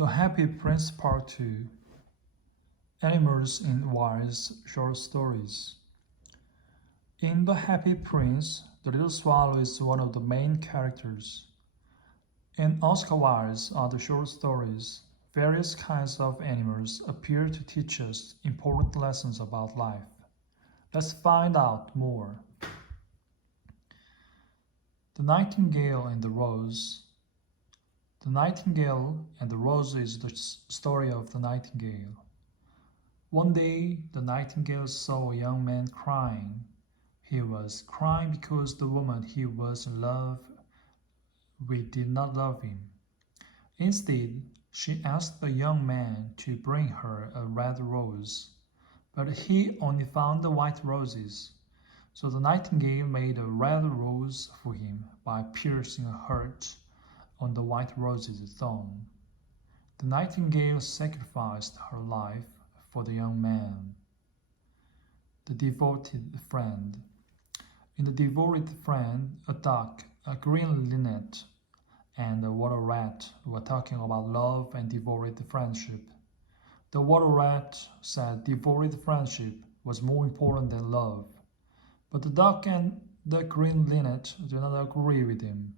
The Happy Prince Part 2 Animals in Wise Short Stories. In The Happy Prince, the little swallow is one of the main characters. In Oscar Wilde's other short stories, various kinds of animals appear to teach us important lessons about life. Let's find out more. The Nightingale and the Rose. The Nightingale and the Rose is the story of the nightingale. One day, the nightingale saw a young man crying. He was crying because the woman he was in love with did not love him. Instead, she asked the young man to bring her a red rose, but he only found the white roses. So the nightingale made a red rose for him by piercing a hurt on the white rose's thorn. The nightingale sacrificed her life for the young man. The Devoted Friend. In The Devoted Friend, a duck, a green linnet, and a water rat were talking about love and devoted friendship. The water rat said devoted friendship was more important than love, but the duck and the green linnet did not agree with him.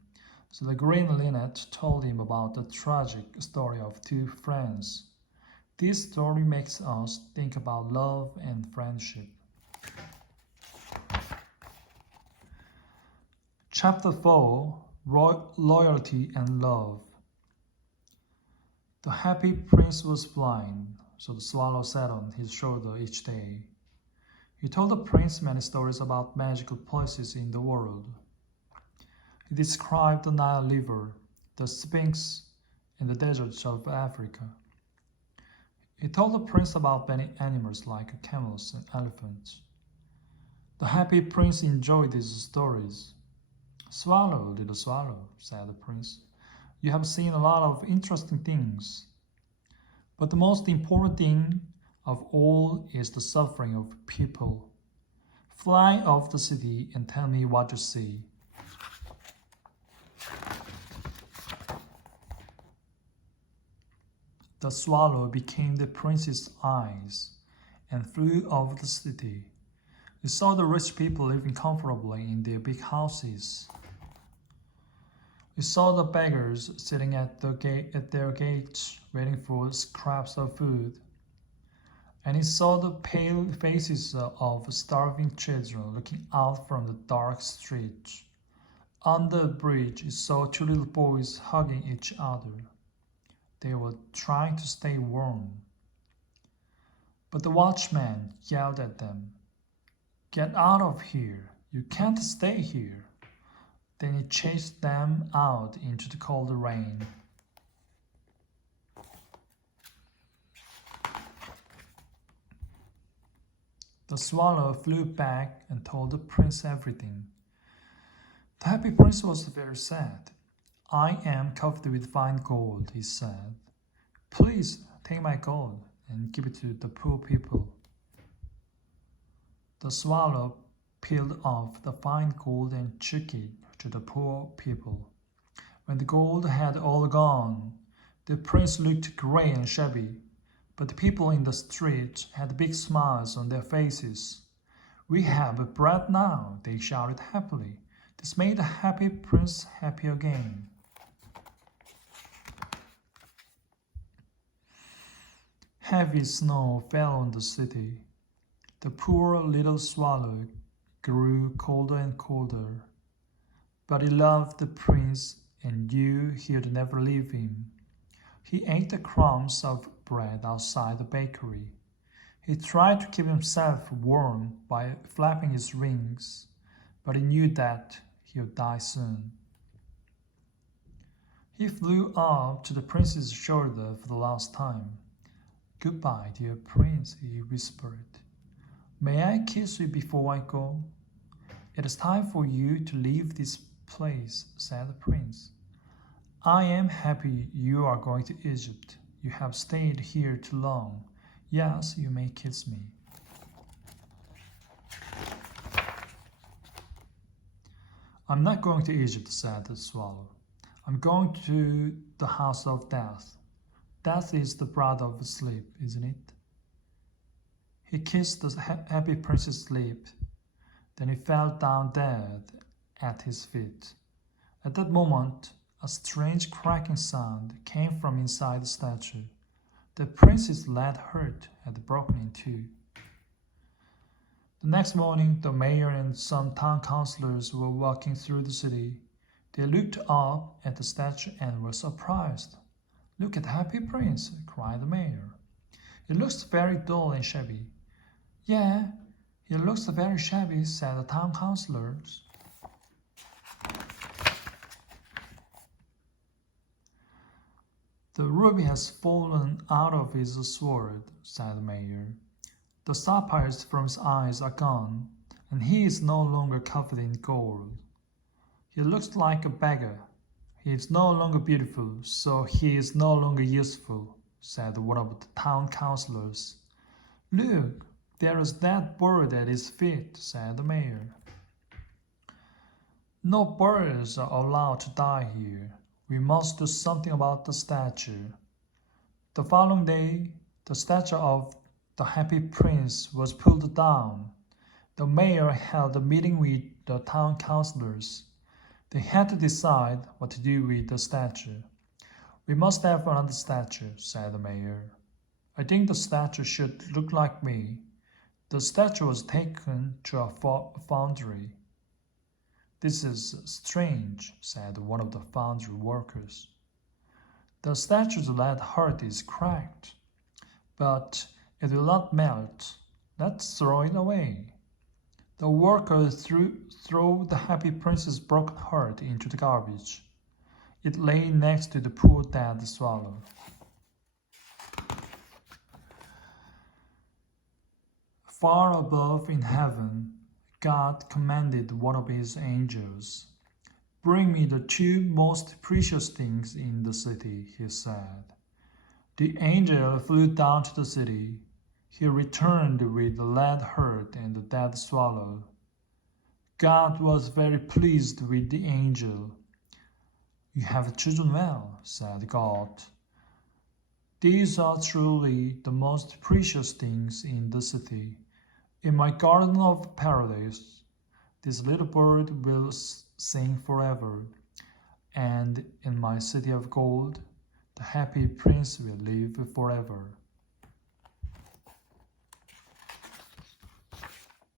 So the green linnet told him about the tragic story of two friends. This story makes us think about love and friendship. Chapter 4 Loyalty and Love. The happy prince was blind, so the swallow sat on his shoulder each day. He told the prince many stories about magical places in the world. He described the Nile River, the Sphinx, and the deserts of Africa. He told the prince about many animals like camels and elephants. The happy prince enjoyed these stories. "Swallow, little swallow," said the prince, "you have seen a lot of interesting things. But the most important thing of all is the suffering of people. Fly off the city and tell me what you see." The swallow became the prince's eyes and flew over the city. He saw the rich people living comfortably in their big houses. He saw the beggars sitting at their gates waiting for scraps of food. And he saw the pale faces of starving children looking out from the dark streets. On the bridge, he saw two little boys hugging each other. They were trying to stay warm. But the watchman yelled at them, "Get out of here! You can't stay here!" Then he chased them out into the cold rain. The swallow flew back and told the prince everything. The happy prince was very sad. "I am covered with fine gold," he said. "Please take my gold and give it to the poor people." The swallow peeled off the fine gold and took it to the poor people. When the gold had all gone, the prince looked grey and shabby, but the people in the street had big smiles on their faces. "We have bread now," they shouted happily. This made the happy prince happy again. Heavy snow fell on the city. The poor little swallow grew colder and colder. But he loved the prince and knew he'd never leave him. He ate the crumbs of bread outside the bakery. He tried to keep himself warm by flapping his wings, but he knew that he would die soon. He flew up to the prince's shoulder for the last time. "Goodbye, dear prince," he whispered. "May I kiss you before I go?" "It is time for you to leave this place," said the prince. "I am happy you are going to Egypt. You have stayed here too long. Yes, you may kiss me." "I'm not going to Egypt," said the swallow. "I'm going to the house of death. Death is the brother of sleep, isn't it? He kissed the happy prince's lips. Then he fell down dead at his feet. At that moment, a strange cracking sound came from inside the statue. The prince's leg hurt had broken in two. The next morning, the mayor and some town councillors were walking through the city. They looked up at the statue and were surprised. "Look at the happy prince," cried the mayor. "He looks very dull and shabby." "Yeah, he looks very shabby," said the town councillors. "The ruby has fallen out of his sword," said the mayor. "The sapphires from his eyes are gone, and he is no longer covered in gold. He looks like a beggar. He is no longer beautiful, so he is no longer useful," said one of the town councillors. "Look, there is that bird at his feet," said the mayor. "No birds are allowed to die here. We must do something about the statue." The following day, the statue of the happy prince was pulled down. The mayor held a meeting with the town councillors. They had to decide what to do with the statue. "We must have another statue," said the mayor. "I think the statue should look like me." The statue was taken to a foundry. "This is strange," said one of the foundry workers. "The statue's lead heart is cracked, but it will not melt. Let's throw it away." The worker threw the happy prince's broken heart into the garbage. It lay next to the poor dead swallow. Far above in heaven, God commanded one of his angels. "Bring me the two most precious things in the city," he said. The angel flew down to the city. He returned with the lead heart and the dead swallow. God was very pleased with the angel. "You have chosen well," said God. "These are truly the most precious things in the city. In my garden of paradise, this little bird will sing forever, and in my city of gold, the happy prince will live forever."